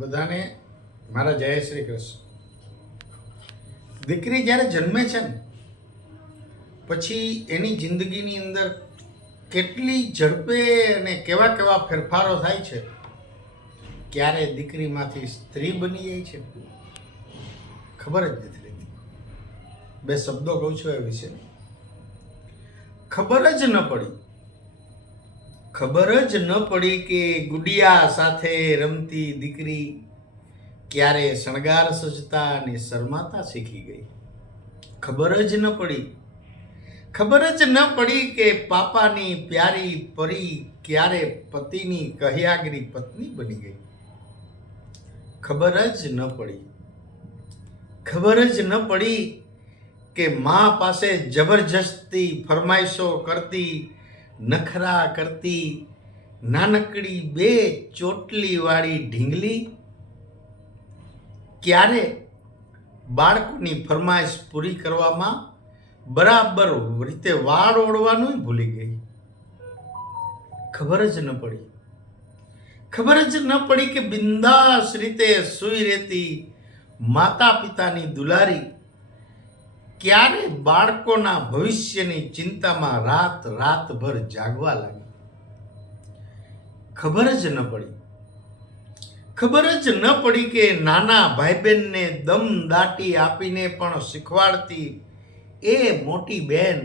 બધાને મારા જય શ્રી કૃષ્ણ. દીકરી જ્યારે જન્મે છે ને પછી એની જિંદગીની અંદર કેટલી ઝડપે અને કેવા કેવા ફેરફારો થાય છે. ક્યારે દીકરીમાંથી સ્ત્રી બની જાય છે ખબર જ નથી રહેતી. બે શબ્દો કહું છું એ વિશે. ખબર જ ન પડી કે ગુડિયા સાથે રમતી દીકરી ક્યારે શણગાર સજતા અને શરમાતા શીખી ગઈ. ખબર જ ન પડી કે પાપાની પ્યારી પરી ક્યારે પતિની કહ્યાગરી પત્ની બની ગઈ. ખબર જ ન પડી કે મા પાસે જબરજસ્તી ફરમાઈશો કરતી, નખરા કરતી નાનકડી બે ચોટલી વાળી ઢીંગલી ક્યારે બાળકોની ફરમાઈશ પૂરી કરવામાં બરાબર રીતે વાળ ઓળવાનું ભૂલી ગઈ. ખબર જ ન પડી કે બિંદાસ રીતે સૂઈ રહેતી માતા પિતાની દુલારી ક્યારે બાળકોના ભવિષ્યની ચિંતામાં રાતભર જાગવા લાગી. ખબર જ ન પડી કે નાના ભાઈ બહેનને દમ દાટી આપીને પણ શીખવાડતી એ મોટી બહેન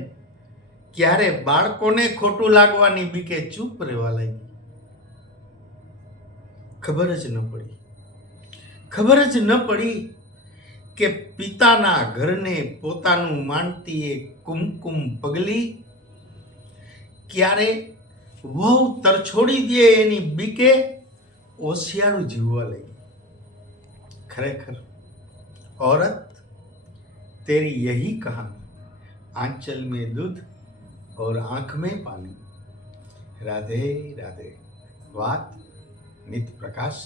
ક્યારે બાળકોને ખોટું લાગવાની બીકે ચૂપ રહેવા લાગી. ખબર જ ન પડી કે પિતાના ઘરને પોતાનું માનતી એ કુમકુમ પગલી ક્યારે વહુ તરછોડી દે એની બીકે ઓશિયાળું જીવવા લાગી. ખરેખર औरत तेरी यही कहानी, आंचल में दूध और आंख में पानी. राधे राधे. વાત નિત પ્રકાશ.